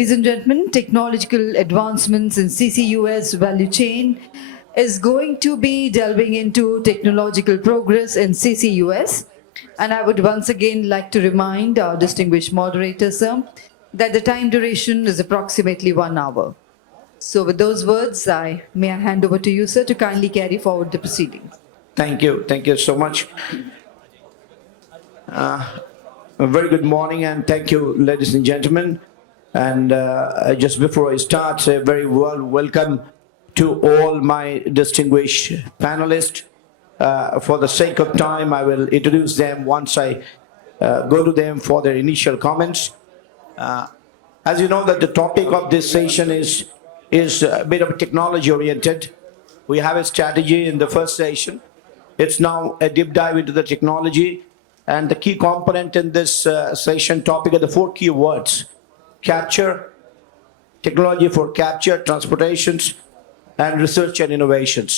ladies and gentlemen, technological advancements in CCUS value chain is going to be delving into technological progress in CCUS. And I would once again like to remind our distinguished moderator, sir, that the time duration is approximately 1 hour. So with those words, may I hand over to you, sir, to kindly carry forward the proceedings. Thank you. Thank you so much. A very good morning and thank you, ladies and gentlemen. And just before I start, a very welcome to all my distinguished panelists. For the sake of time, I will introduce them once I go to them for their initial comments. As you know, that the topic of this session is a bit of technology oriented. We have a strategy in the first session. It's now a deep dive into the technology, and the key component in this session topic are the 4 key words: capture, technology for capture, transportations, and research and innovations.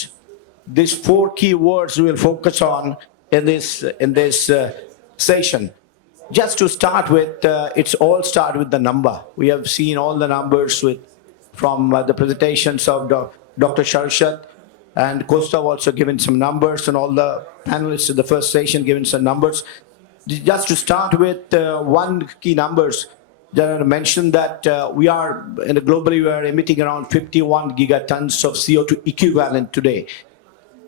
These 4 key words we will focus on in this session. Just to start with, it's all start with the number. We have seen all the numbers from the presentations of Dr. Sharshat, and Costa also given some numbers, and all the panelists in the first session given some numbers. Just to start with, one key numbers that I mentioned that globally we are emitting around 51 gigatons of CO2 equivalent today.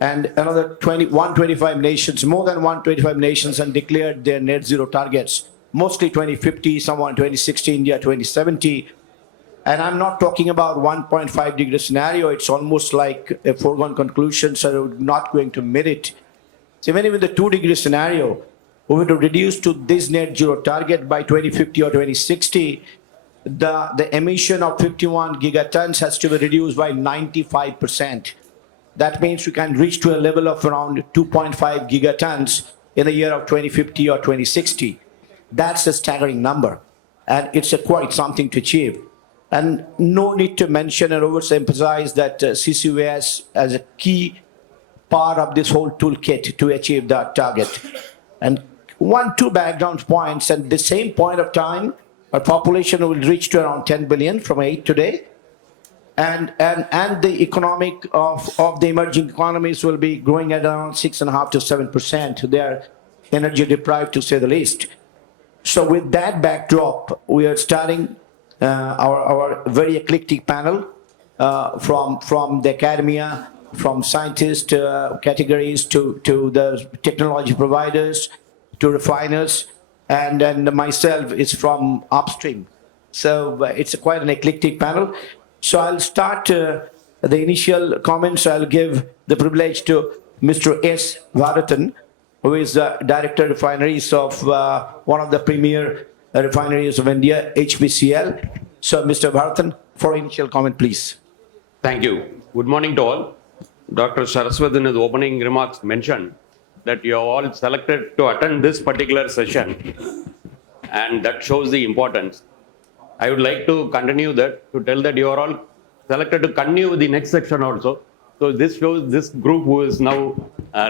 And another 125 nations, more than 125 nations, have declared their net zero targets, mostly 2050, someone 2060, India 2070. And I'm not talking about 1.5 degree scenario. It's almost like a foregone conclusion, so we're not going to meet it. So even with the 2 degree scenario, we want to reduce to this net zero target by 2050 or 2060. The emission of 51 gigatons has to be reduced by 95%. That means we can reach to a level of around 2.5 gigatons in the year of 2050 or 2060. That's a staggering number, and it's quite something to achieve. And no need to mention and overemphasize that CCUS as a key part of this whole toolkit to achieve that target. And 2 background points, and the same point of time, our population will reach to around 10 billion from 8 today. And the economic of the emerging economies will be growing at around 6.5% to 7%. They are energy deprived, to say the least. So with that backdrop, we are starting our very eclectic panel from the academia, from scientist categories to the technology providers, to refiners, and then myself is from upstream. So it's quite an eclectic panel. So I'll start the initial comments. I'll give the privilege to Mr. S. Varadhan, who is the Director of Refineries of one of the premier refineries of India, HPCL. So Mr. Varadhan, for initial comment, please. Thank you. Good morning to all. Dr. Saraswat in his opening remarks mentioned that you are all selected to attend this particular session, and that shows the importance. I would like to continue that, to tell that you are all selected to continue with the next section also. So this shows this group who is now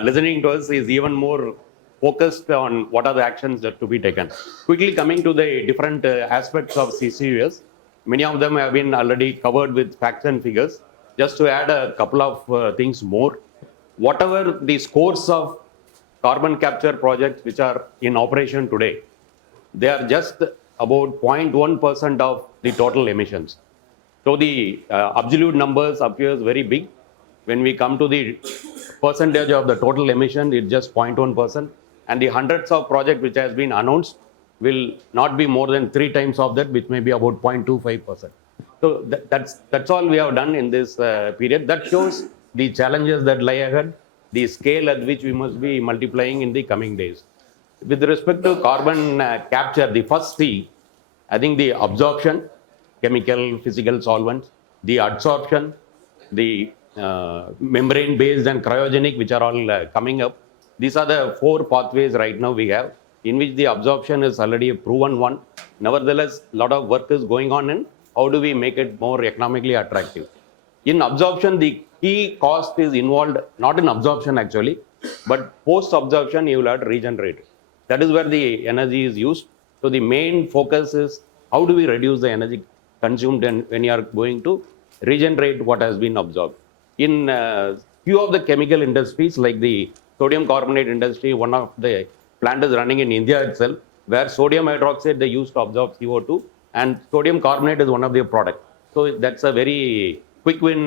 listening to us is even more focused on what are the actions that to be taken. Quickly coming to the different aspects of CCUS, many of them have been already covered with facts and figures. Just to add a couple of things more, whatever the scores of carbon capture projects which are in operation today, they are just about 0.1% of the total emissions. So the absolute numbers appears very big. When we come to the percentage of the total emission, it's just 0.1%. And the hundreds of projects which has been announced will not be more than 3 times of that, which may be about 0.25%. So that's all we have done in this period. That shows the challenges that lie ahead, the scale at which we must be multiplying in the coming days. With respect to carbon capture, the first C, I think the absorption, chemical, physical solvents, the adsorption, the membrane-based and cryogenic, which are all coming up. These are the 4 pathways right now we have, in which the absorption is already a proven one. Nevertheless, a lot of work is going on in how do we make it more economically attractive. In absorption, the key cost is involved, not in absorption actually, but post-absorption you will have to regenerate it. That is where the energy is used. So the main focus is how do we reduce the energy consumed and when you are going to regenerate what has been absorbed. In few of the chemical industries like the sodium carbonate industry, one of the plant is running in India itself, where sodium hydroxide they used to absorb CO2 and sodium carbonate is one of their products. So that's a very quick win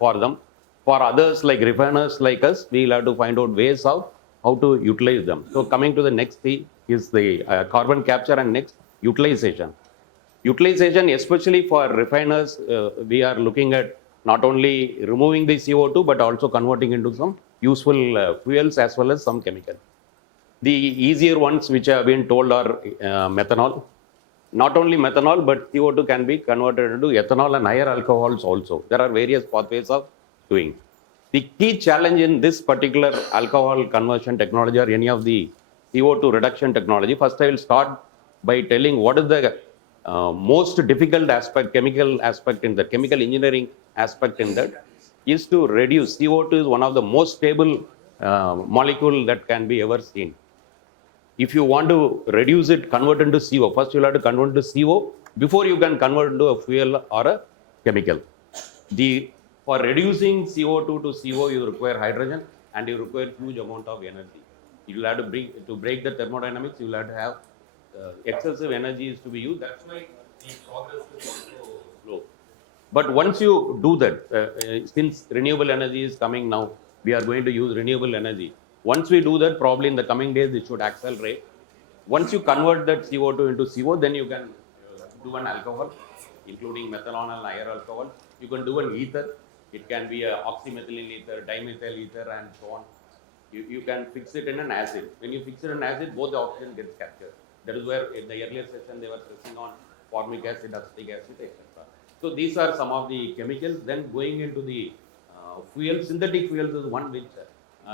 for them. For others like refiners like us, we'll have to find out ways of how to utilize them. So coming to the next thing is the carbon capture and next utilization. Utilization, especially for refiners, we are looking at not only removing the CO2 but also converting into some useful fuels as well as some chemicals. The easier ones which have been told are methanol. Not only methanol, but CO2 can be converted into ethanol and higher alcohols also. There are various pathways of doing. The key challenge in this particular alcohol conversion technology or any of the CO2 reduction technology, first I will start by telling what is the most difficult aspect, chemical aspect in that, chemical engineering aspect in that, is to reduce. CO2 is one of the most stable molecule that can be ever seen. If you want to reduce it, convert into CO, first you'll have to convert into CO before you can convert into a fuel or a chemical. For reducing CO2 to CO, you require hydrogen and you require huge amount of energy. You will have to break the thermodynamics, you will have to have excessive energy is to be used. That's why the progress is also slow. But once you do that, since renewable energy is coming now, we are going to use renewable energy. Once we do that, probably in the coming days, it should accelerate. Once you convert that CO2 into CO, then you can do an alcohol, including methanol and higher alcohol. You can do an ether. It can be a oxymethylene ether, dimethyl ether, and so on. You can fix it in an acid. When you fix it in an acid, both the oxygen gets captured. That is where in the earlier session they were stressing on formic acid, acetic acid, etc. So these are some of the chemicals. Then going into the fuel, synthetic fuels is one which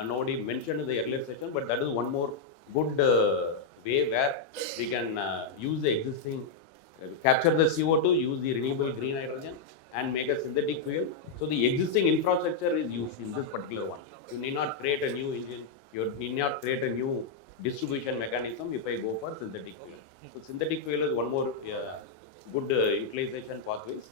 nobody mentioned in the earlier session, but that is one more good way where we can use the existing, capture the CO2, use the renewable green hydrogen and make a synthetic fuel. So the existing infrastructure is used in this particular one. You need not create a new engine, you need not create a new distribution mechanism if I go for synthetic fuel. So synthetic fuel is one more good utilization pathways.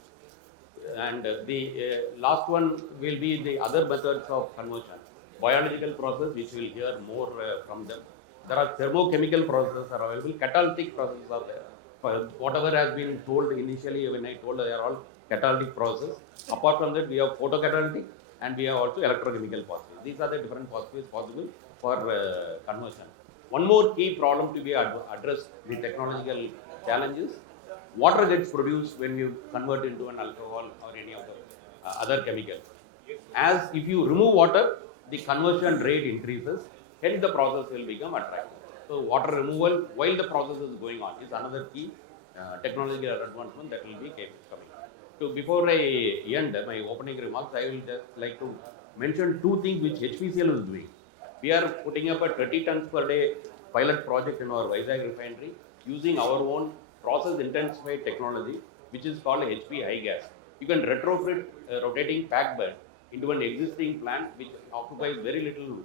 And the last one will be the other methods of conversion. Biological process, which we'll hear more from them. There are thermochemical processes are available, catalytic processes are there. Whatever has been told initially when I told they are all catalytic process. Apart from that, we have photocatalytic and we have also electrochemical pathways. These are the different pathways possible for conversion. One more key problem to be addressed, the technological challenges. Water gets produced when you convert into an alcohol or any of the other chemical. As if you remove water, the conversion rate increases, hence the process will become attractive. So water removal while the process is going on is another key technological advancement that will be coming. So before I end my opening remarks, I will just like to mention two things which HPCL is doing. We are putting up a 30 tons per day pilot project in our Vizag refinery using our own process intensified technology, which is called HP high gas. You can retrofit rotating pack bed into an existing plant which occupies very little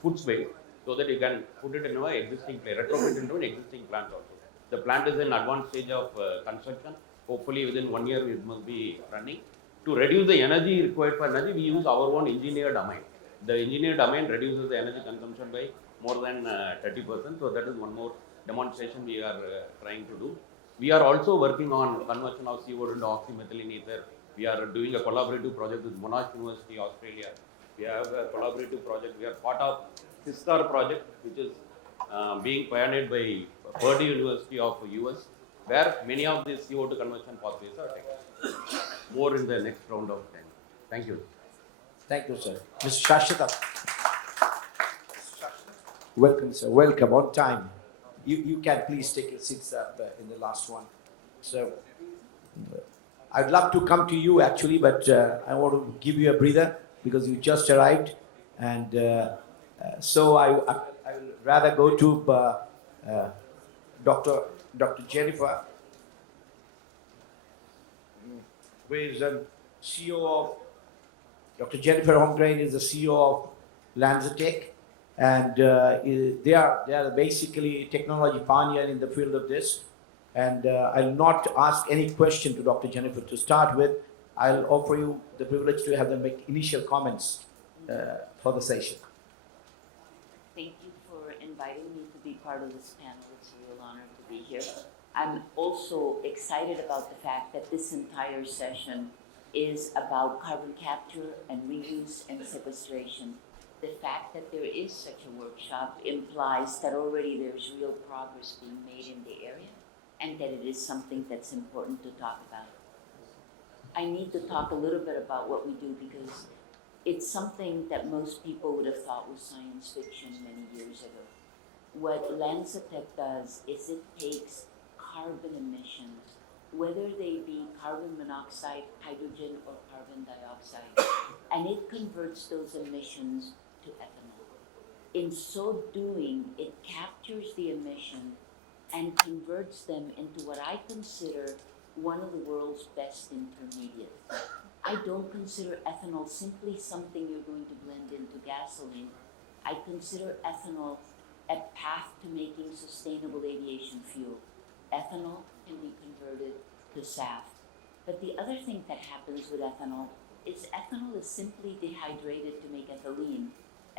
foot space, so that you can put it in an existing plant, retrofit into an existing plant also. The plant is in advanced stage of construction. Hopefully within 1 year it must be running. To reduce the energy required for energy, we use our own engineered amine. The engineered amine reduces the energy consumption by more than 30%. So that is one more demonstration we are trying to do. We are also working on conversion of CO2 into oxymethylene ether. We are doing a collaborative project with Monash University, Australia. We have a collaborative project. We are part of SISTAR project, which is being pioneered by Purdue University of US, where many of these CO2 conversion pathways are taken. More in the next round of time. Thank you. Thank you, sir. Mr. Shashata. Welcome, sir. Welcome on time. You can please take your seats up in the last one. So, I'd love to come to you actually, but I want to give you a breather because you just arrived, and so I will rather go to Dr. Jennifer, who is CEO of Dr. Jennifer Holmgren is the CEO of LanzaTech, and they are basically technology pioneer in the field of this. And I'll not ask any question to Dr. Jennifer to start with. I'll offer you the privilege to have them make initial comments for the session. Thank you for inviting me to be part of this panel. It's a real honor to be here. I'm also excited about the fact that this entire session is about carbon capture and reuse and sequestration. The fact that there is such a workshop implies that already there's real progress being made in the area and that it is something that's important to talk about. I need to talk a little bit about what we do because it's something that most people would have thought was science fiction many years ago. What LanzaTech does is it takes carbon emissions, whether they be carbon monoxide, hydrogen, or carbon dioxide, and it converts those emissions to ethanol. In so doing, it captures the emission and converts them into what I consider one of the world's best intermediates. I don't consider ethanol simply something you're going to blend into gasoline. I consider ethanol a path to making sustainable aviation fuel. Ethanol can be converted to SAF. But the other thing that happens with ethanol is simply dehydrated to make ethylene.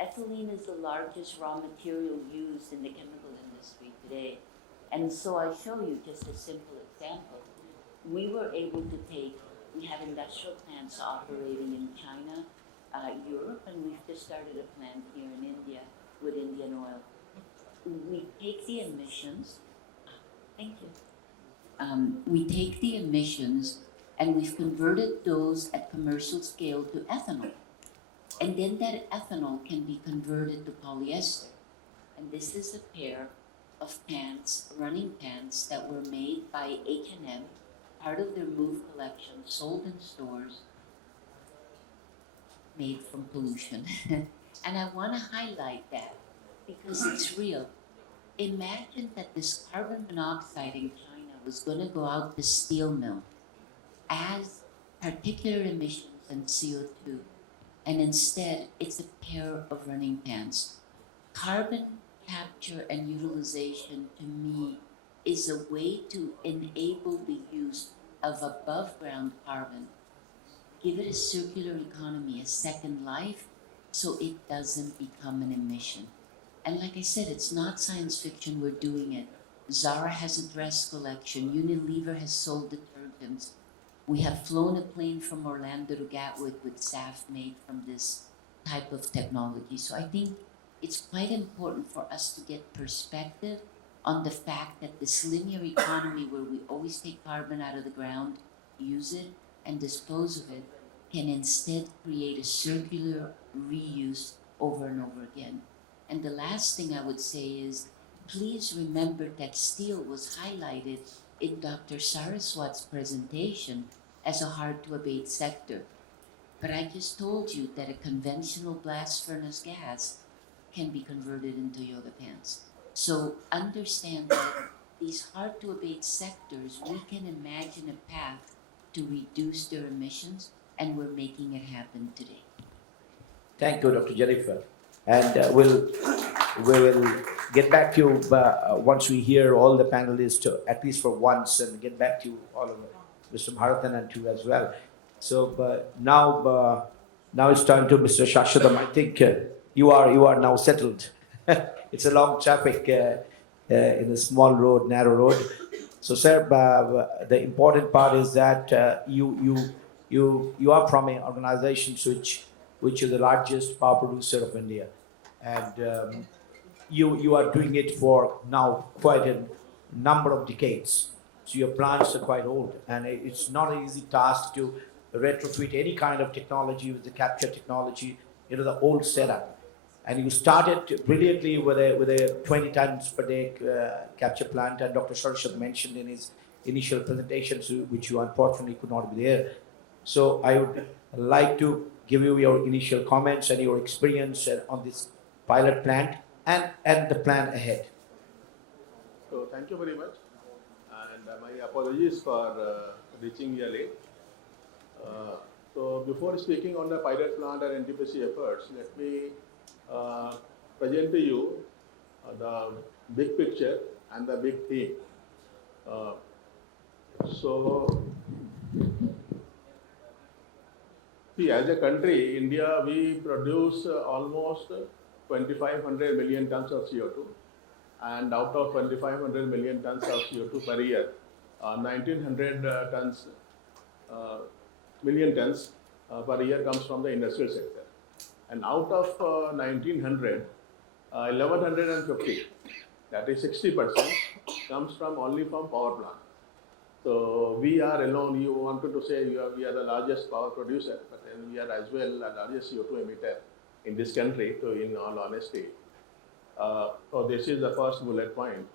Ethylene is the largest raw material used in the chemical industry today. And so I show you just a simple example. We were able to we have industrial plants operating in China, Europe, and we've just started a plant here in India with Indian Oil. We take the emissions, we take the emissions and we've converted those at commercial scale to ethanol. And then that ethanol can be converted to polyester. And this is a pair of pants, running pants, that were made by H&M, part of their Move collection, sold in stores, made from pollution. And I want to highlight that because it's real. Imagine that this carbon monoxide in China was going to go out the steel mill as particulate emissions and CO2, and instead it's a pair of running pants. Carbon capture and utilization, to me, is a way to enable the use of above ground carbon, give it a circular economy, a second life, so it doesn't become an emission. And like I said, it's not science fiction, we're doing it. Zara has a dress collection, Unilever has sold detergents. We have flown a plane from Orlando to Gatwick with SAF made from this type of technology. So I think it's quite important for us to get perspective on the fact that this linear economy where we always take carbon out of the ground, use it, and dispose of it, can instead create a circular reuse over and over again. And the last thing I would say is, please remember that steel was highlighted in Dr. Saraswat's presentation as a hard-to-abate sector. But I just told you that a conventional blast furnace gas can be converted into yoga pants. So understand that these hard-to-abate sectors, we can imagine a path to reduce their emissions, and we're making it happen today. Thank you, Dr. Jennifer. And we will get back to you once we hear all the panelists, at least for once, and get back to you, all of Mr. Bharathan and you as well. So now it's time to Mr. Shashwatam. I think you are now settled. It's a long traffic in a small road, narrow road. So, sir, the important part is that you are from an organization which is the largest power producer of India, and you are doing it for now quite a number of decades. So your plants are quite old, and it's not an easy task to retrofit any kind of technology with the capture technology into the old setup. And you started brilliantly with a 20 tons per day capture plant, and Dr. Saraswat mentioned in his initial presentations, which you unfortunately could not be there. So I would like to give you your initial comments and your experience on this pilot plant and the plan ahead. So thank you very much, and my apologies for reaching here late. So before speaking on the pilot plant and NTPC efforts, let me present to you the big picture and the big theme. Uh, so, see, as a country, India, we produce almost 2,500 million tons of CO2. And out of 2,500 million tons of CO2 per year, 1,900 tons, million tons per year comes from the industrial sector. And out of 1,900, 1,150, that is 60%, comes from only from power plant. So we are alone. You wanted to say we are the largest power producer, but then we are as well the largest CO2 emitter in this country, so in all honesty. So this is the first bullet point.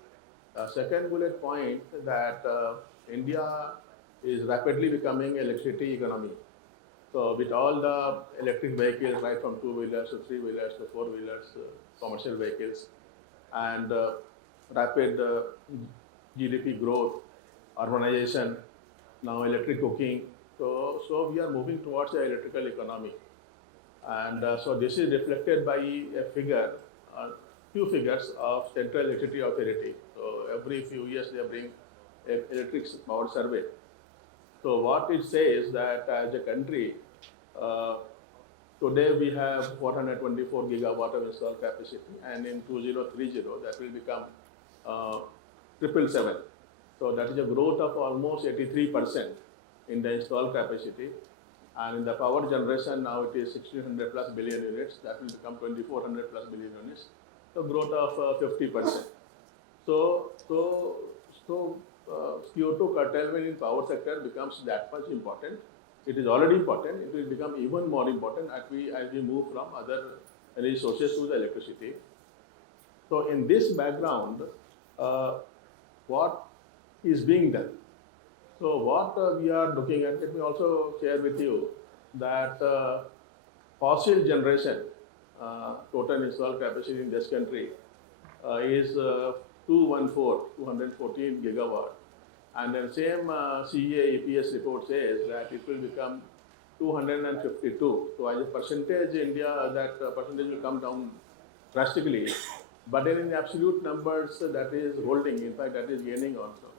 Second bullet point that India is rapidly becoming electricity economy. So with all the electric vehicles, right from two-wheelers to three-wheelers to four-wheelers, commercial vehicles, and rapid GDP growth, urbanization, now electric cooking. So we are moving towards the electrical economy. And so this is reflected by a figure, few figures of Central Electricity Authority. So every few years they bring a electric power survey. So what it says that as a country, today we have 424 gigawatt of installed capacity, and in 2030 that will become 777. So that is a growth of almost 83% in the installed capacity. And in the power generation, now it is 1,600 plus billion units. That will become 2,400 plus billion units. So growth of 50%. So CO2 curtailment in power sector becomes that much important. It is already important. It will become even more important as we move from other resources to the electricity. So in this background, what is being done? So what we are looking at, let me also share with you that fossil generation, total installed capacity in this country is 214 gigawatt. And then same CEA EPS report says that it will become 252. So as a percentage, India, that percentage will come down drastically. But then in absolute numbers, that is holding. In fact, that is gaining also.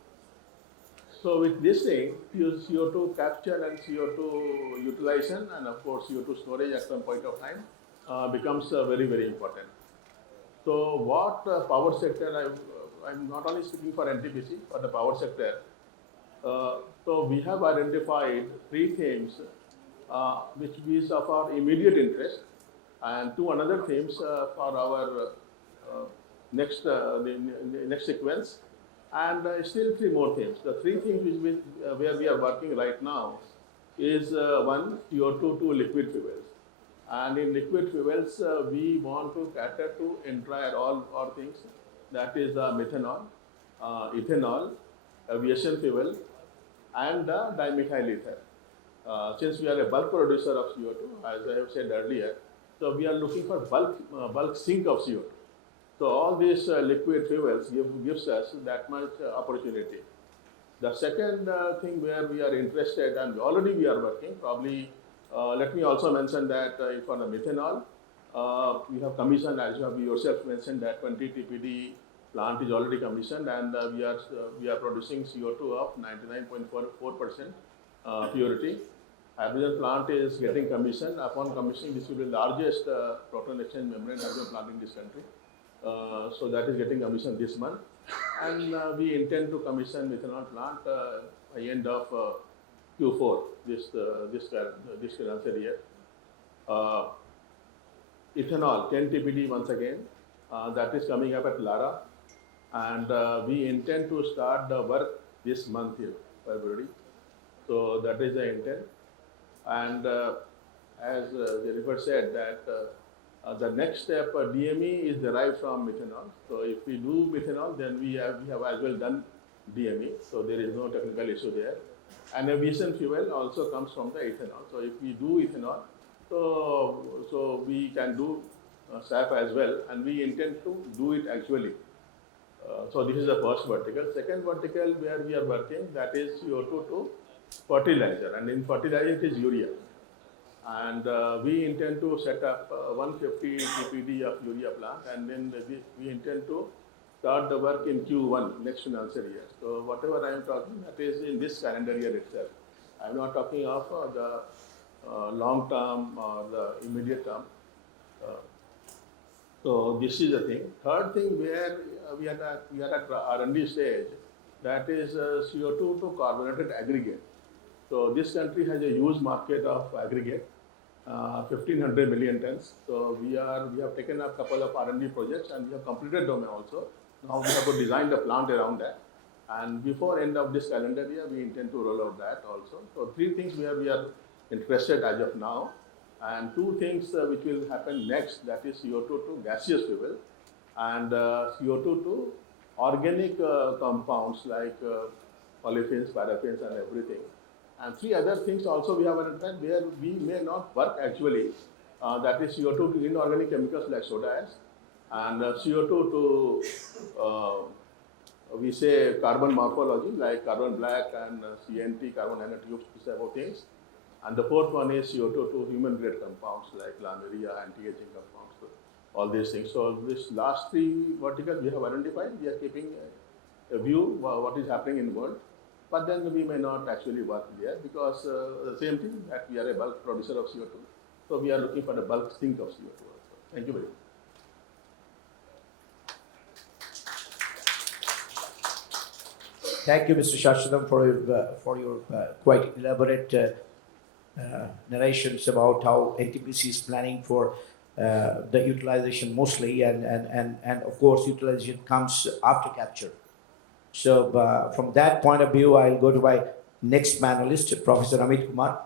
So with this thing, CO2 capture and CO2 utilization, and of course CO2 storage at some point of time becomes very, very important. So what power sector, I'm not only speaking for NTPC, but the power sector. So we have identified three themes which is of our immediate interest, and two another themes for our next sequence. And still three more themes. The three themes where we are working right now is one, CO2 to liquid fuels. And in liquid fuels, we want to cater to entire all things. That is methanol, ethanol, aviation fuel, and dimethyl ether. Since we are a bulk producer of CO2, as I have said earlier, so we are looking for bulk sink of CO2. So all these liquid fuels gives us that much opportunity. The second thing where we are interested, and already we are working, probably let me also mention that for the methanol, we have commissioned, as you have yourself mentioned, that 20 TPD plant is already commissioned, and we are producing CO2 of 99.44% purity. Hydrogen plant is getting commissioned. Upon commissioning, this will be the largest proton exchange membrane hydrogen plant in this country. So that is getting commissioned this month, and we intend to commission methanol plant by end of Q4 this financial year. Ethanol 10 TPD once again, that is coming up at Lara, and we intend to start the work this month here, February. So that is the intent, and as Jennifer said that. The next step, DME is derived from methanol. So if we do methanol, then we have as well done DME. So there is no technical issue there. And aviation fuel also comes from the ethanol. So if we do ethanol, so we can do SAF as well, and we intend to do it actually. So this is the first vertical. Second vertical where we are working, that is CO2 to fertilizer, and in fertilizer it is urea. And we intend to set up 150 TPD of urea plant, and then we intend to start the work in Q1 next financial year. So whatever I am talking, that is in this calendar year itself. I am not talking of the long term or the immediate term. So this is the thing. Third thing where we are at R&D stage, that is CO2 to carbonated aggregate. So this country has a huge market of aggregate, 1,500 million tons. So we have taken up a couple of R&D projects and we have completed them also. Now we have to design the plant around that. And before end of this calendar year, we intend to roll out that also. So three things where we are interested as of now. And two things which will happen next, that is CO2 to gaseous fuel and CO2 to organic compounds like olefins, paraffins and everything. And three other things also we have identified where we may not work actually, that is CO2 to inorganic chemicals like soda ash and CO2 to we say carbon morphology like carbon black and CNT, carbon nanotubes, these type of things. And the fourth one is CO2 to human grade compounds like lamiria, anti-aging compounds, so all these things. So this last three verticals we have identified, we are keeping a view what is happening in the world. But then we may not actually work there because the same thing that we are a bulk producer of CO2. So we are looking for the bulk sink of CO2 also. Thank you very much. Thank you, Mr. Shashwatam, for your quite elaborate narrations about how NTPC is planning for the utilization mostly, and of course utilization comes after capture. So from that point of view, I'll go to my next panelist, Professor Amit Kumar.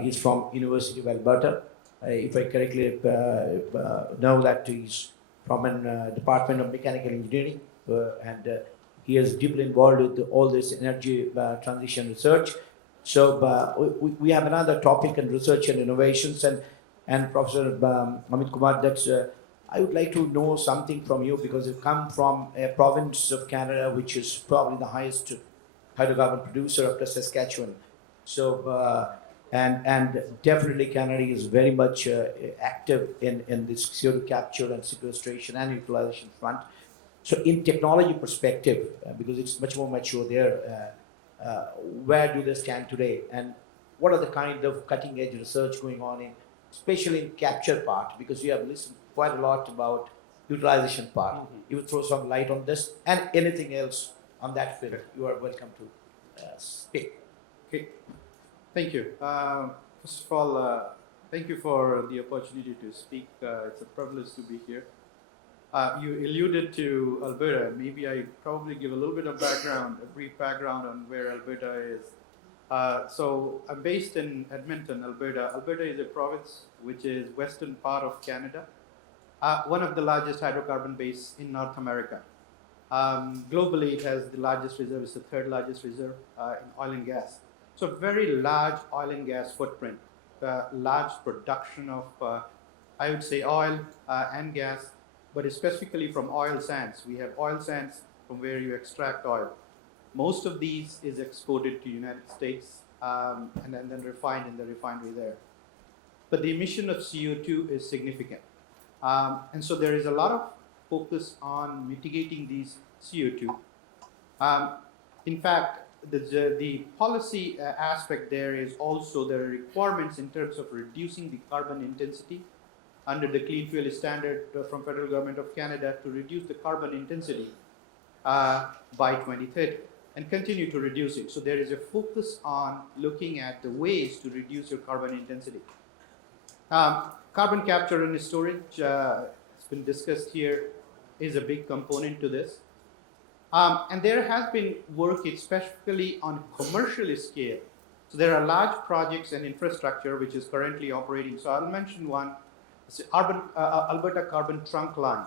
He's from University of Alberta. If I correctly know that he's from a Department of Mechanical Engineering, and he is deeply involved with all this energy transition research. So we have another topic in research and innovations, and Professor Amit Kumar, that's I would like to know something from you because you come from a province of Canada which is probably the highest hydrocarbon producer after Saskatchewan. So and definitely Canada is very much active in this CO2 capture and sequestration and utilization front. So in technology perspective, because it's much more mature there, where do they stand today, and what are the kind of cutting edge research going on in, especially in capture part, because we have listened quite a lot about utilization part. You would throw some light on this and anything else on that field. You are welcome to speak. Okay, thank you. First of all, thank you for the opportunity to speak. It's a privilege to be here. You alluded to Alberta. Maybe I probably give a little bit of background, a brief background on where Alberta is. So I'm based in Edmonton, Alberta. Alberta is a province which is western part of Canada, one of the largest hydrocarbon bases in North America. Globally, it has the largest reserve, it's the third largest reserve in oil and gas. So very large oil and gas footprint, large production of, I would say, oil and gas, but specifically from oil sands. We have oil sands from where you extract oil. Most of these is exported to United States and then refined in the refinery there. But the emission of CO2 is significant. And so there is a lot of focus on mitigating these CO2. In fact, the policy aspect there is also there are requirements in terms of reducing the carbon intensity under the Clean Fuel Standard from Federal Government of Canada to reduce the carbon intensity by 2030 and continue to reduce it. So there is a focus on looking at the ways to reduce your carbon intensity. Carbon capture and storage, it's been discussed here, is a big component to this. And there has been work especially on commercial scale. So there are large projects and infrastructure which is currently operating. So I'll mention one. It's the Alberta Carbon Trunk Line,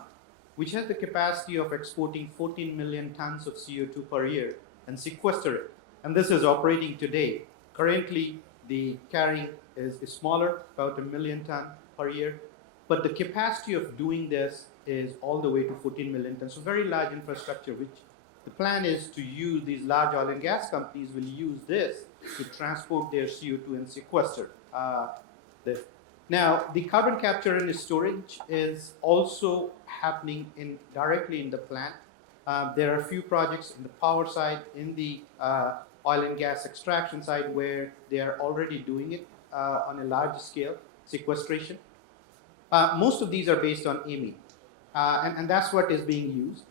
which has the capacity of exporting 14 million tons of CO2 per year and sequester it. And this is operating today. Currently, the carrying is smaller, about 1 million ton per year. But the capacity of doing this is all the way to 14 million tons. So very large infrastructure, which the plan is to use these large oil and gas companies will use this to transport their CO2 and sequester this. Now, the carbon capture and storage is also happening directly in the plant. There are a few projects in the power side, in the oil and gas extraction side, where they are already doing it on a large scale, sequestration. Most of these are based on AMI, and that's what is being used.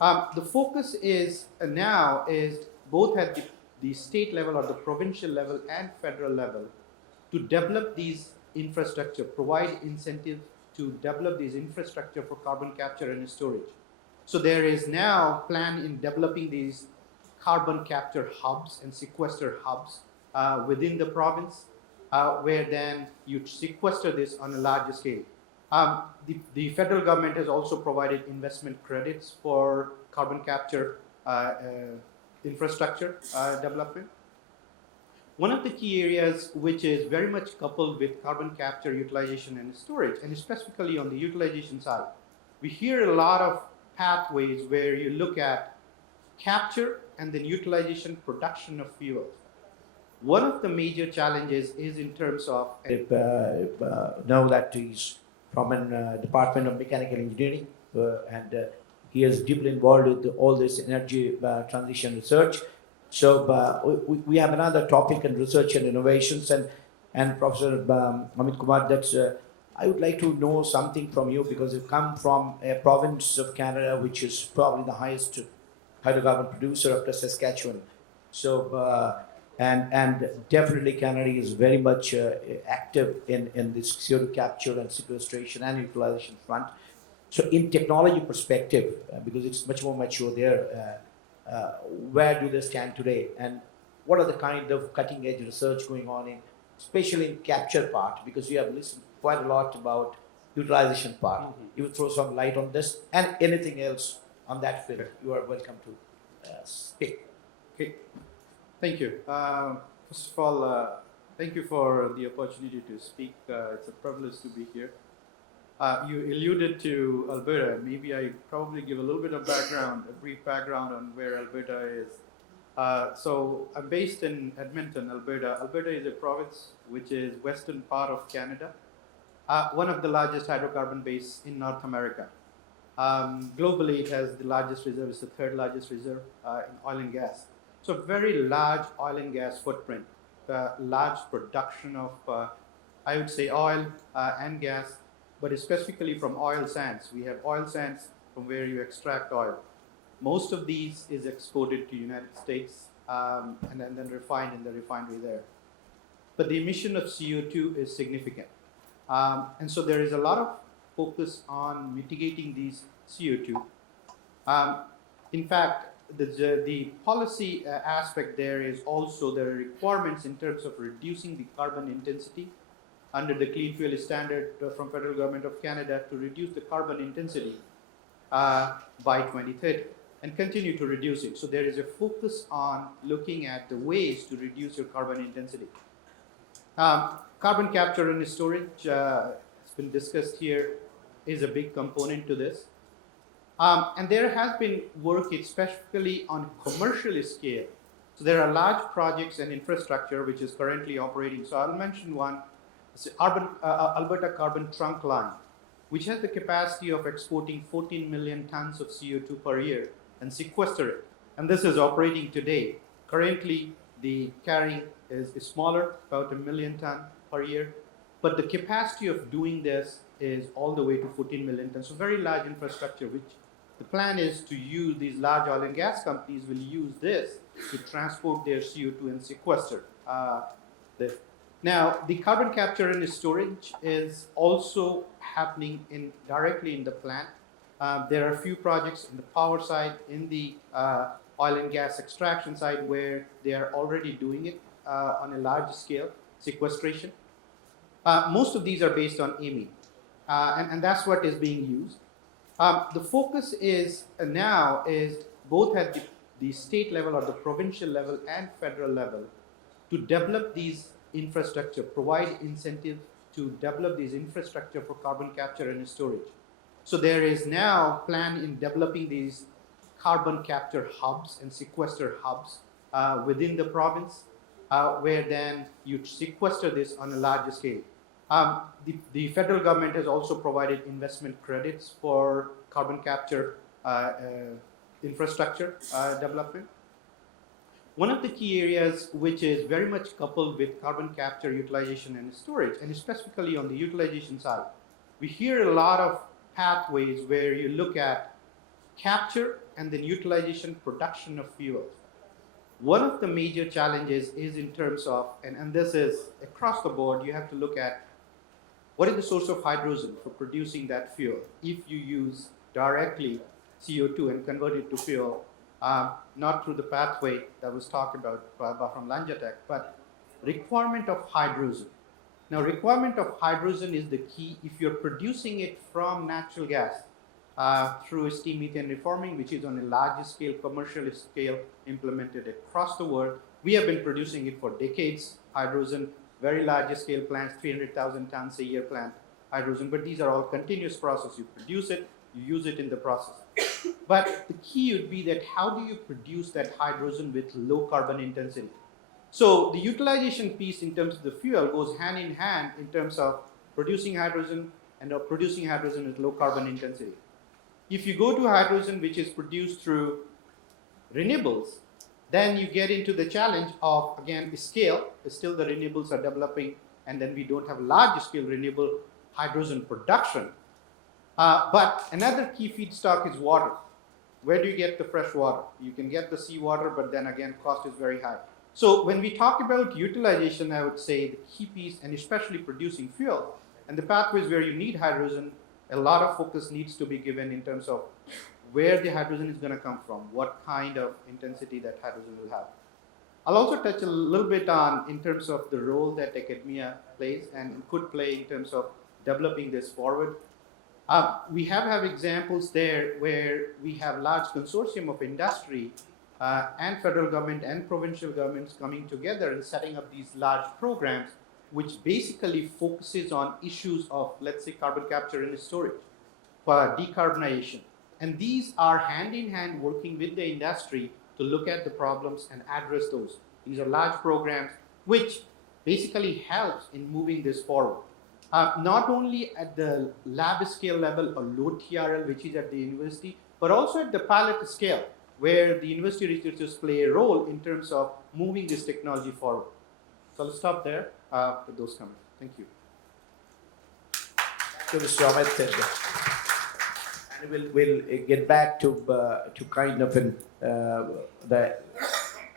The focus is now is both at the state level or the provincial level and federal level to develop these infrastructure, provide incentive to develop these infrastructure for carbon capture and storage. So there is now plan in developing these carbon capture hubs and sequester hubs within the province, where then you sequester this on a larger scale. The federal government has also provided investment credits for carbon capture infrastructure development. One of the key areas which is very much coupled with carbon capture, utilization, and storage, and specifically on the utilization side, we hear a lot of pathways where you look at capture and then utilization, production of fuels. One of the major challenges is in terms of Know that he's from a Department of Mechanical Engineering, and he is deeply involved with all this energy transition research. So we have another topic in research and innovations, and Professor Amit Kumar, that's I would like to know something from you, because you come from a province of Canada which is probably the highest hydrocarbon producer after Saskatchewan. So and definitely Canada is very much active in this CO2 capture and sequestration and utilization front. So in technology perspective, because it's much more mature there, where do they stand today, and what are the kind of cutting edge research going on in, especially in capture part, because we have listened quite a lot about utilization part. You would throw some light on this and anything else on that field. You are welcome to speak. Okay, thank you. First of all, thank you for the opportunity to speak. It's a privilege to be here. You alluded to Alberta. Maybe I probably give a little bit of background, a brief background on where Alberta is. So I'm based in Edmonton, Alberta. Alberta is a province which is western part of Canada, one of the largest hydrocarbon bases in North America. Globally, it has the largest reserve, it's the third largest reserve in oil and gas. So very large oil and gas footprint, large production of, I would say, oil and gas, but specifically from oil sands. We have oil sands from where you extract oil. Most of these is exported to United States and then refined in the refinery there. But the emission of CO2 is significant. And so there is a lot of focus on mitigating these CO2. In fact, the policy aspect there is also the requirements in terms of reducing the carbon intensity under the Clean Fuel Standard from Federal Government of Canada to reduce the carbon intensity by 2030 and continue to reduce it. So there is a focus on looking at the ways to reduce your carbon intensity. Carbon capture and storage, it's been discussed here, is a big component to this. And there has been work especially on commercial scale. So there are large projects and infrastructure which is currently operating. So I'll mention one. It's the Alberta Carbon Trunk Line, which has the capacity of exporting 14 million tons of CO2 per year and sequester it. And this is operating today. Currently, the carrying is smaller, about 1 million ton per year. But the capacity of doing this is all the way to 14 million tons. So very large infrastructure, which the plan is to use. These large oil and gas companies will use this to transport their CO2 and sequester this. Now, the carbon capture and storage is also happening directly in the plant. There are a few projects in the power side, in the oil and gas extraction side, where they are already doing it on a large scale, sequestration. Most of these are based on AMI, and that's what is being used. The focus is now is both at the state level or the provincial level and federal level to develop these infrastructure, provide incentive to develop these infrastructure for carbon capture and storage. So there is now plan in developing these carbon capture hubs and sequester hubs within the province, where then you sequester this on a larger scale. The federal government has also provided investment credits for carbon capture infrastructure development. One of the key areas which is very much coupled with carbon capture, utilization, and storage, and specifically on the utilization side, we hear a lot of pathways where you look at capture and then utilization, production of fuels. One of the major challenges is in terms of, and this is across the board, you have to look at what is the source of hydrogen for producing that fuel. If you use directly CO2 and convert it to fuel, not through the pathway that was talked about from Lanjatech, but requirement of hydrogen. Now, requirement of hydrogen is the key if you're producing it from natural gas through steam methane reforming, which is on a large scale, commercial scale, implemented across the world. We have been producing it for decades, hydrogen, very large scale plants, 300,000 tons a year plant hydrogen, but these are all continuous process. You produce it, you use it in the process. But the key would be that how do you produce that hydrogen with low carbon intensity? So the utilization piece in terms of the fuel goes hand in hand in terms of producing hydrogen and producing hydrogen with low carbon intensity. If you go to hydrogen which is produced through renewables, then you get into the challenge of, again, scale. Still the renewables are developing, and then we don't have large scale renewable hydrogen production. But another key feedstock is water. Where do you get the fresh water? You can get the seawater, but then again, cost is very high. So when we talk about utilization, I would say the key piece, and especially producing fuel, and the pathways where you need hydrogen, a lot of focus needs to be given in terms of where the hydrogen is going to come from, what kind of intensity that hydrogen will have. I'll also touch a little bit on in terms of the role that academia plays and could play in terms of developing this forward. We have examples there where we have large consortium of industry and federal government and provincial governments coming together and setting up these large programs, which basically focuses on issues of, let's say, carbon capture and storage for decarbonization. And these are hand in hand working with the industry to look at the problems and address those. These are large programs which basically helps in moving this forward. Not only at the lab scale level or low TRL, which is at the university, but also at the pilot scale, where the university researchers play a role in terms of moving this technology forward. So I'll stop there with those comments. Thank you. Thank you, Mr. Amit. And we'll get back to kind of the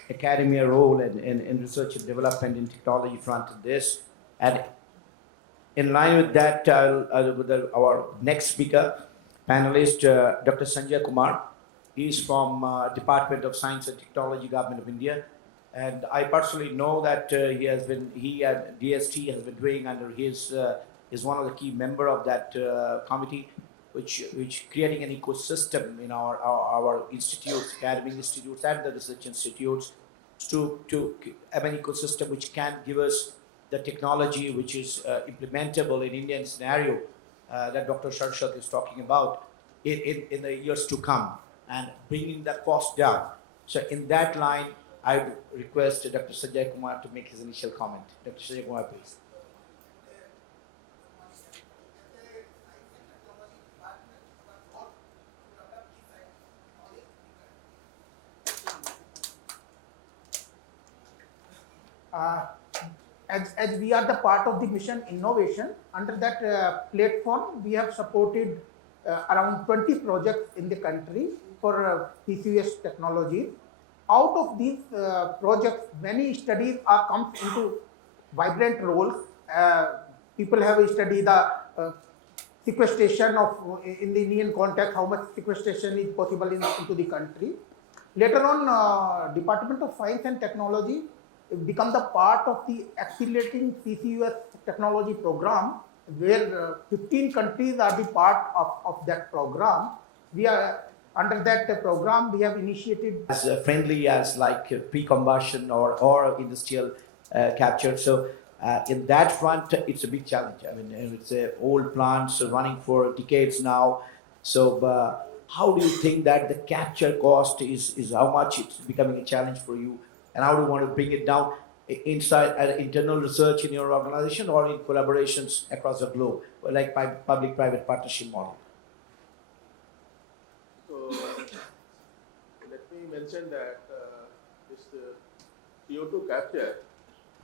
academia role in research and development and technology front of this. And in line with that, our next speaker, panelist, Dr. Sanjay Kumar. He is from Department of Science and Technology, Government of India. And I personally know that he and DST has been doing under his, is one of the key member of that committee, which creating an ecosystem in our institutes, academic institutes and the research institutes to have an ecosystem which can give us the technology which is implementable in Indian scenario that Dr. Sharshat is talking about in the years to come and bringing the cost down. So in that line, I would request Dr. Sanjay Kumar to make his initial comment. Dr. Sanjay Kumar, please. As we are the part of the mission innovation, under that platform, we have supported around 20 projects in the country for CCUS technology. Out of these projects, many studies are comes into vibrant roles. People have studied the sequestration of, in the Indian context, how much sequestration is possible into the country. Later on, Department of Science and Technology become the part of the accelerating CCUS technology program, where 15 countries are the part of that program. We are under that program, we have initiated as friendly as like pre-combustion or industrial capture. So in that front, it's a big challenge. I mean, it's old plants running for decades now. So how do you think that the capture cost is how much it's becoming a challenge for you? And how do you want to bring it down inside internal research in your organization or in collaborations across the globe, like public-private partnership model? So let me mention that this CO2 capture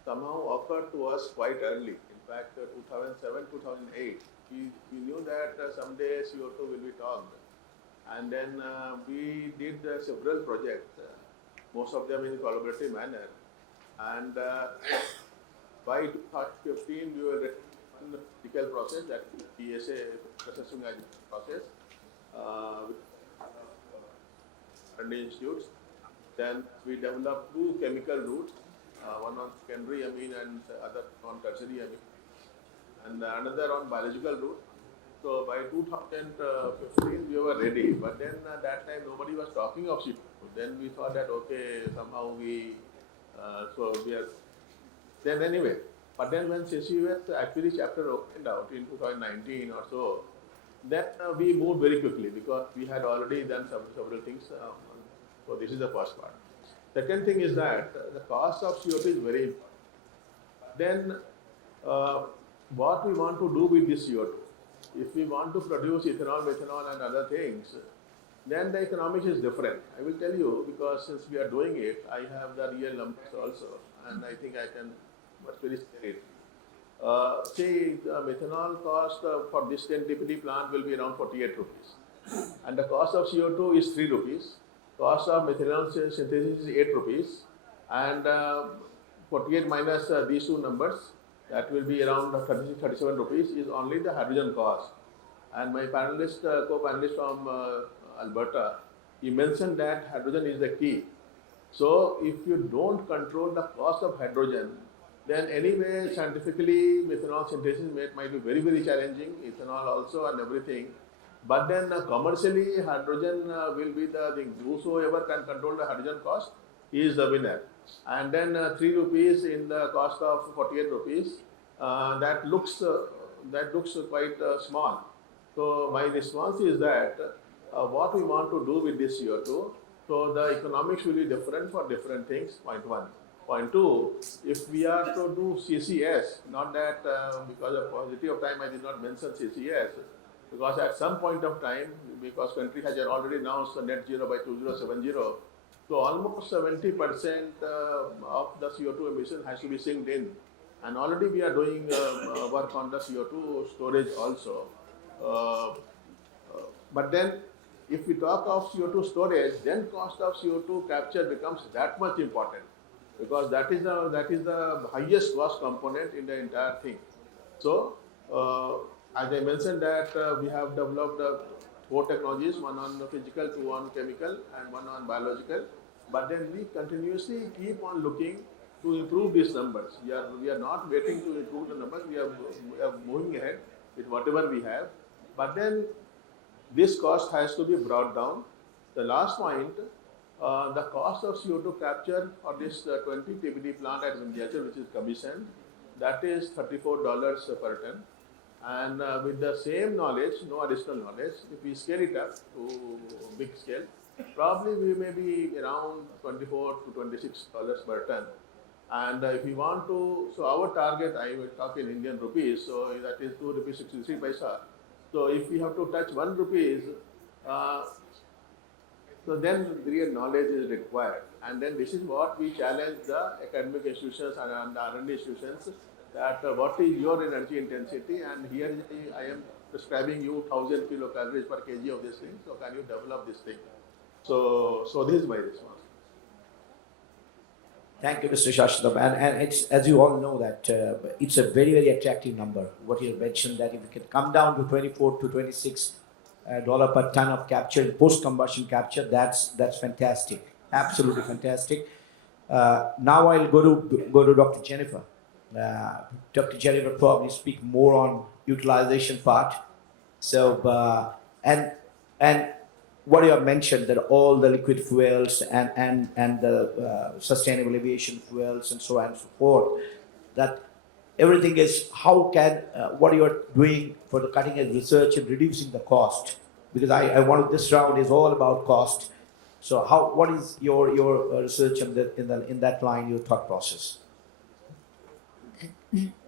somehow occurred to us quite early. In fact, 2007, 2008, we knew that someday CO2 will be talked. And then we did several projects, most of them in collaborative manner. And by 2015, we were in the critical process, that PSA processing process, with R&D institutes. Then we developed two chemical routes, one on secondary amine and other on tertiary amine, and another on biological route. So by 2015 we were ready, but then at that time nobody was talking of CO2. Then we thought that okay, somehow so we are, then anyway. But then when CCUS actually chapter opened out in 2019 or so, then we moved very quickly because we had already done several things. So this is the first part. Second thing is that the cost of CO2 is very important. Then what we want to do with this CO2? If we want to produce ethanol, methanol and other things, then the economics is different. I will tell you because since we are doing it, I have the real numbers also, and I think I can very share it. Say the methanol cost for this 10 TPD plant will be around 48 rupees, and the cost of CO2 is 3 rupees. Cost of methanol synthesis is 8 rupees, and 48 minus these two numbers, that will be around 37 rupees is only the hydrogen cost. And my panelist, co-panelist from Alberta, he mentioned that hydrogen is the key. So if you don't control the cost of hydrogen, then anyway scientifically methanol synthesis might be very, very challenging, ethanol also and everything. But then commercially hydrogen will be the thing. Whosoever can control the hydrogen cost, he is the winner. And then 3 rupees in the cost of 48 rupees, that looks quite small. So my response is that what we want to do with this CO2, so the economics will be different for different things, point one. Point two, if we are to do CCS, not that because of paucity of time I did not mention CCS, because at some point of time, because country has already announced net zero by 2070, so almost 70% of the CO2 emission has to be synced in. And already we are doing work on the CO2 storage also. But then if we talk of CO2 storage, then cost of CO2 capture becomes that much important, because that is the highest cost component in the entire thing. So as I mentioned that we have developed 4 technologies, one on physical, 2 on chemical and 1 on biological. But then we continuously keep on looking to improve these numbers. We are not waiting to improve the numbers. We are moving ahead with whatever we have. But then this cost has to be brought down. The last point, the cost of CO2 capture for this 20 TPD plant at Vindhyachal, which is commissioned, that is $34 per ton. And with the same knowledge, no additional knowledge, if we scale it up to big scale, probably we may be around $24 to $26 per ton. And if we want to, so our target, I will talk in Indian rupees, so that is 2 rupees 63 paisa. So if we have to touch 1 rupees, so then real knowledge is required. And then this is what we challenge the academic institutions and the R&D institutions, that what is your energy intensity, and here I am prescribing you 1000 kilocalories per kg of this thing, so can you develop this thing? So this is my response. Thank you, Mr. Shashidam. And it's, as you all know, that it's a very, very attractive number. What you mentioned, that if it can come down to 24 to 26 dollar per ton of capture, post-combustion capture, that's fantastic, absolutely fantastic. Now I'll go to Dr. Jennifer. Dr. Jennifer probably speak more on utilization part. So and what you have mentioned, that all the liquid fuels and the sustainable aviation fuels and so on and so forth, that everything is how can what you are doing for the cutting edge research and reducing the cost, because I wanted this round is all about cost. So what is your research in that line, your thought process?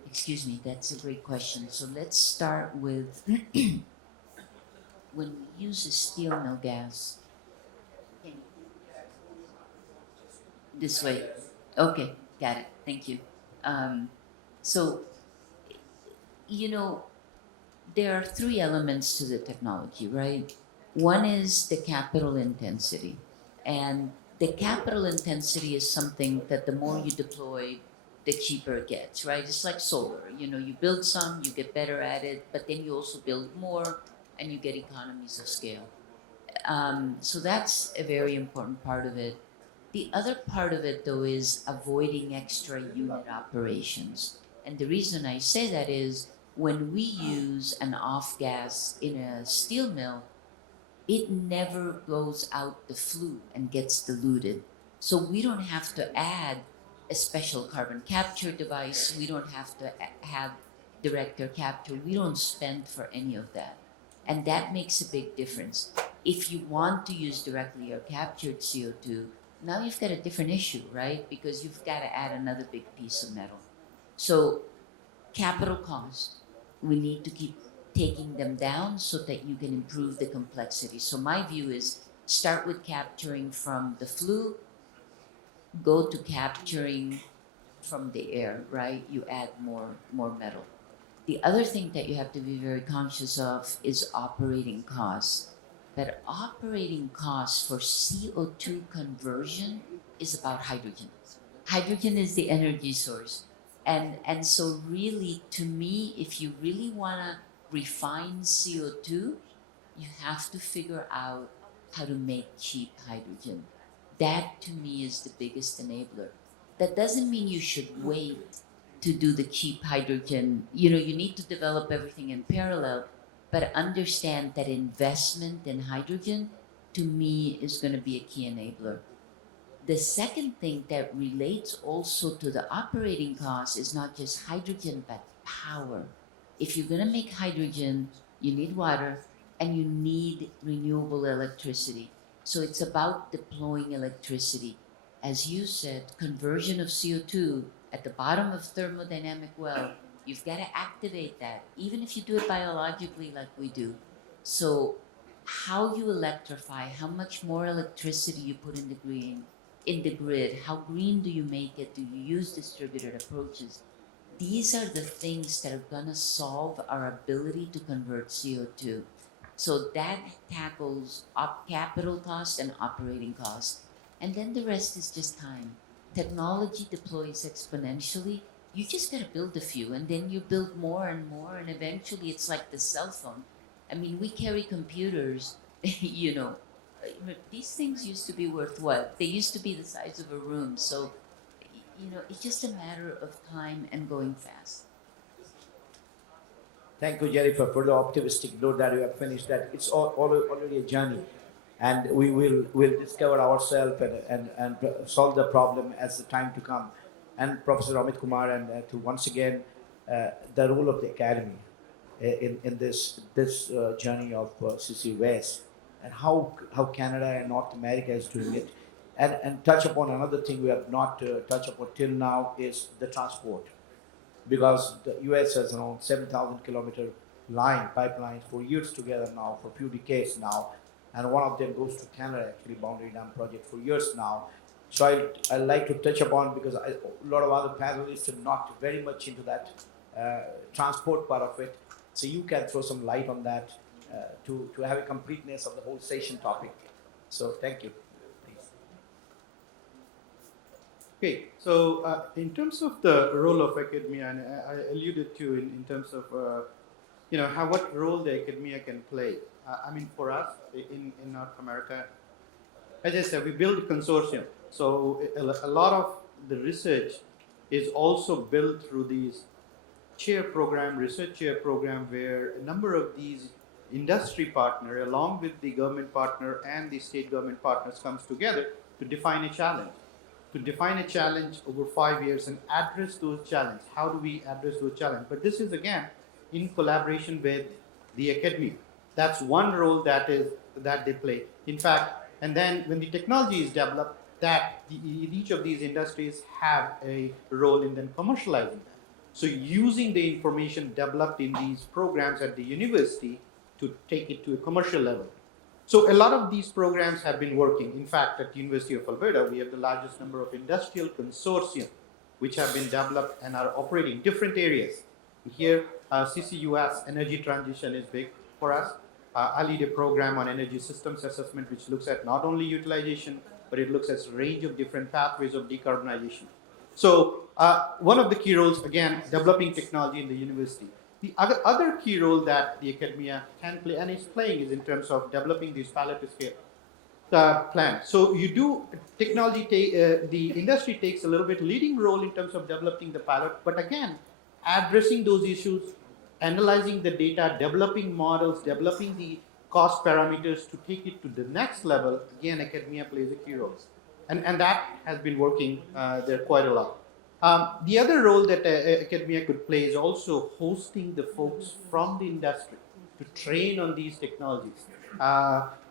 Excuse me, that's a great question. So let's start with when we use a steel mill gas. This way. Okay, got it. Thank you. So, you know, there are three elements to the technology, right? One is the capital intensity. And the capital intensity is something that the more you deploy, the cheaper it gets, right? It's like solar. You know, you build some, you get better at it, but then you also build more and you get economies of scale. So that's a very important part of it. The other part of it, though, is avoiding extra unit operations. And the reason I say that is when we use an off gas in a steel mill, it never goes out the flue and gets diluted. So we don't have to add a special carbon capture device. We don't have to have direct air capture. We don't spend for any of that. And that makes a big difference. If you want to use directly air captured CO2, now you've got a different issue, right? Because you've got to add another big piece of metal. So capital cost, we need to keep taking them down so that you can improve the complexity. So my view is start with capturing from the flue, go to capturing from the air, right? You add more metal. The other thing that you have to be very conscious of is operating costs. That operating cost for CO2 conversion is about hydrogen. Hydrogen is the energy source. And so really, to me, if you really want to refine CO2, you have to figure out how to make cheap hydrogen. That, to me, is the biggest enabler. That doesn't mean you should wait to do the cheap hydrogen. You know, you need to develop everything in parallel, but understand that investment in hydrogen, to me, is going to be a key enabler. The second thing that relates also to the operating cost is not just hydrogen, but power. If you're going to make hydrogen, you need water and you need renewable electricity. So it's about deploying electricity. As you said, conversion of CO2 at the bottom of thermodynamic well, you've got to activate that, even if you do it biologically like we do. So how you electrify, how much more electricity you put in the grid, how green do you make it, do you use distributed approaches? These are the things that are gonna solve our ability to convert CO2. So that tackles capital cost and operating cost. And then the rest is just time. Technology deploys exponentially. You just gotta build a few and then you build more and more and eventually it's like the cell phone. I mean, we carry computers, you know, these things used to be worth what? They used to be the size of a room. So, you know, it's just a matter of time and going fast. Thank you, Jennifer, for the optimistic note that you have finished. That it's already a journey, and we'll discover ourselves and solve the problem as the time to come. And Professor Amit Kumar, and to once again the role of the academy in this journey of CCUS, and how Canada and North America is doing it, and touch upon another thing we have not touched upon till now is the transport. Because the US has around 7,000 kilometer pipelines for years together now, for a few decades now, and one of them goes to Canada, actually, Boundary Dam project for years now. So I like to touch upon, because a lot of other panelists are not very much into that transport part of it. So you can throw some light on that to have a completeness of the whole session topic. So thank you. Okay, so in terms of the role of academia, and I alluded to in terms of what role the academia can play. I mean, for us in North America, as I said, we build a consortium. So a lot of the research is also built through these research chair program, where a number of these industry partner, along with the government partner and the state government partners, comes together to define a challenge. To define a challenge over 5 years and address those challenges. How do we address those challenges? But this is again in collaboration with the academia. That's one role that they play. In fact, and then when the technology is developed, each of these industries have a role in then commercializing that. So using the information developed in these programs at the university to take it to a commercial level. So a lot of these programs have been working. In fact, at University of Alberta, we have the largest number of industrial consortium which have been developed and are operating different areas. Here, CCUS energy transition is big for us. I lead a program on energy systems assessment, which looks at not only utilization, but it looks at a range of different pathways of decarbonization. So one of the key roles, again, developing technology in the university. The other key role that the academia can play and is playing is in terms of developing these pilot scale plans. So you do technology, the industry takes a little bit leading role in terms of developing the pilot, but again, addressing those issues, analyzing the data, developing models, developing the cost parameters to take it to the next level. Again, academia plays a key role. And that has been working there quite a lot. The other role that academia could play is also hosting the folks from the industry to train on these technologies.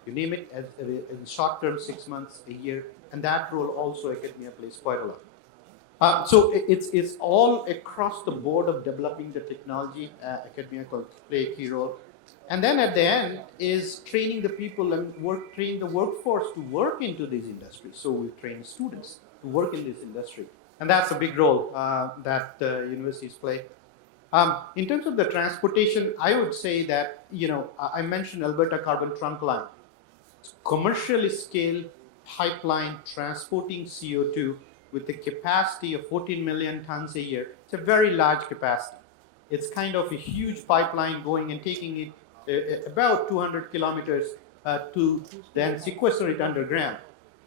You name it, as in short term, 6 months, a year, and that role also academia plays quite a lot. So it's all across the board of developing the technology. Academia could play a key role. And then at the end is training the people and train the workforce to work into these industries. So we train students to work in this industry. And that's a big role that universities play. In terms of the transportation, I would say that, I mentioned Alberta Carbon Trunk Line. It's commercially scale pipeline transporting CO2 with a capacity of 14 million tons a year. It's a very large capacity. It's kind of a huge pipeline going and taking it about 200 kilometers to then sequester it underground.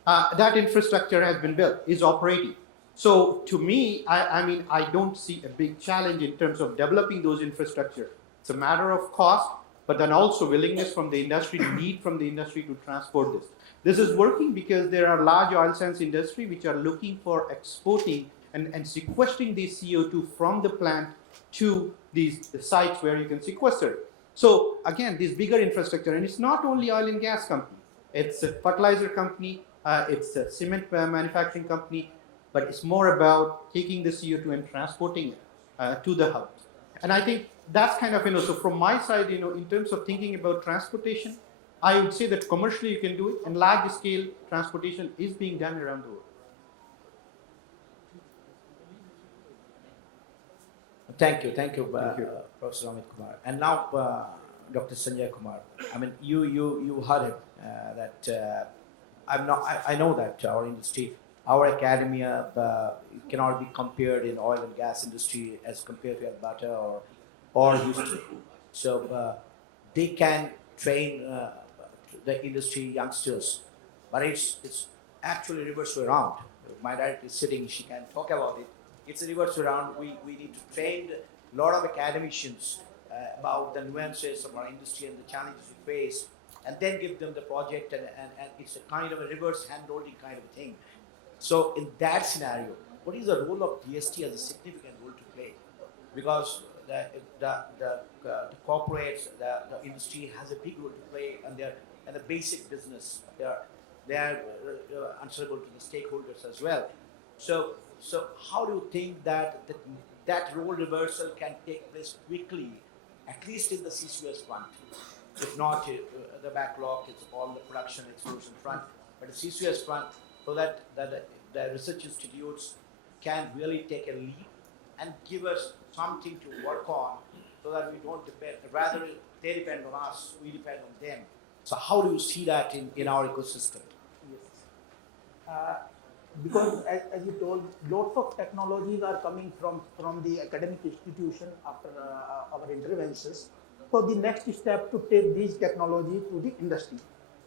That infrastructure has been built, is operating. So to me, I don't see a big challenge in terms of developing those infrastructure. It's a matter of cost, but then also willingness from the industry, need from the industry to transport this. This is working because there are large oil sands industry which are looking for exporting and sequestering the CO2 from the plant to the sites where you can sequester it. So again, this bigger infrastructure, and it's not only oil and gas company, it's a fertilizer company, it's a cement manufacturing company, but it's more about taking the CO2 and transporting it to the hub. And I think that's kind of, so from my side, in terms of thinking about transportation, I would say that commercially you can do it, and large scale transportation is being done around the world. Thank you, Professor Amit Kumar. And now, Dr. Sanjay Kumar. I mean, you heard him that I know that our industry, our academia cannot be compared in oil and gas industry as compared to Alberta or Houston. So they can train the industry youngsters, but it's actually reverse around. My director is sitting; she can talk about it. It's a reverse around. We need to train a lot of academicians about the nuances of our industry and the challenges we face, and then give them the project, and it's a kind of a reverse hand-holding kind of thing. So in that scenario, what is the role of DST as a significant role to play? Because the corporates, the industry has a big role to play, and the basic business, they are answerable to the stakeholders as well. So how do you think that role reversal can take place quickly, at least in the CCUS front? If not the backlog, it's all the production exploration front, but the CCUS front, so that the research institutes can really take a leap and give us something to work on, so that we don't depend, rather they depend on us, we depend on them. So how do you see that in our ecosystem? Yes. Because as you told, lots of technologies are coming from the academic institution after our interventions. So the next step to take these technologies to the industry.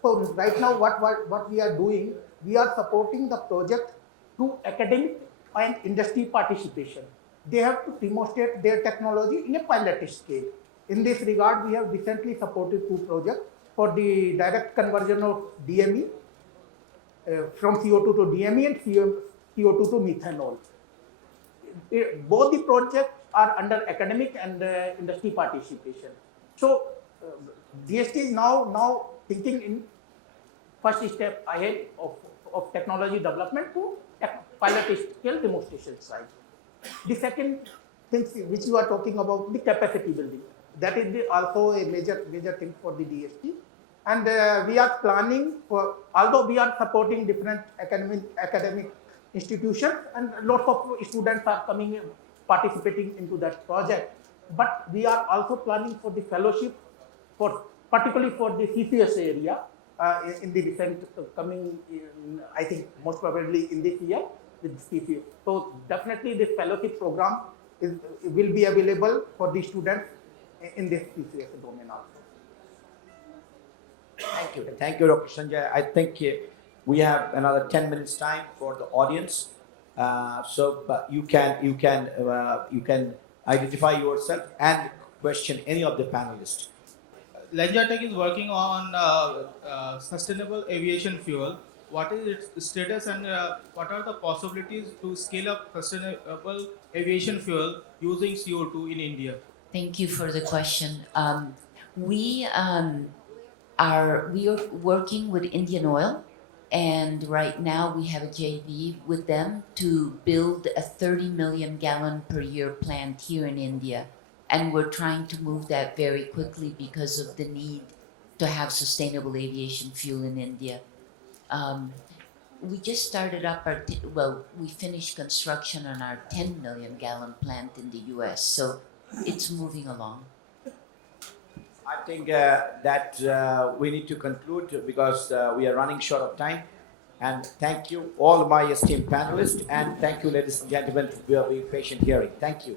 So right now what we are doing, we are supporting the project through academic and industry participation. They have to demonstrate their technology in a pilot scale. In this regard, we have recently supported 2 projects for the direct conversion of DME from CO2 to DME and CO2 to methanol. Both the projects are under academic and industry participation. So DST is now thinking in first step ahead of technology development to pilot scale demonstration side. The second thing which you are talking about, the capacity building, that is also a major thing for the DST. And we are planning for, although we are supporting different academic institutions and lots of students are coming, participating into that project. But we are also planning for the fellowship, for particularly for the CCS area in the recent coming, I think most probably in this year with CCS. So definitely this fellowship program will be available for the students in this CCS domain also. Thank you. Thank you, Dr. Sanjay. I think we have another 10 minutes time for the audience. So you can identify yourself and question any of the panelists. Lenjatech is working on sustainable aviation fuel. What is its status and what are the possibilities to scale up sustainable aviation fuel using CO2 in India? Thank you for the question. We are working with Indian Oil, and right now we have a JV with them to build a 30 million gallon per year plant here in India. And we're trying to move that very quickly because of the need to have sustainable aviation fuel in India. We just started up we finished construction on our 10 million gallon plant in the US, so it's moving along. I think that we need to conclude because we are running short of time. And thank you, all my esteemed panelists, and thank you, ladies and gentlemen, for being patient hearing. Thank you.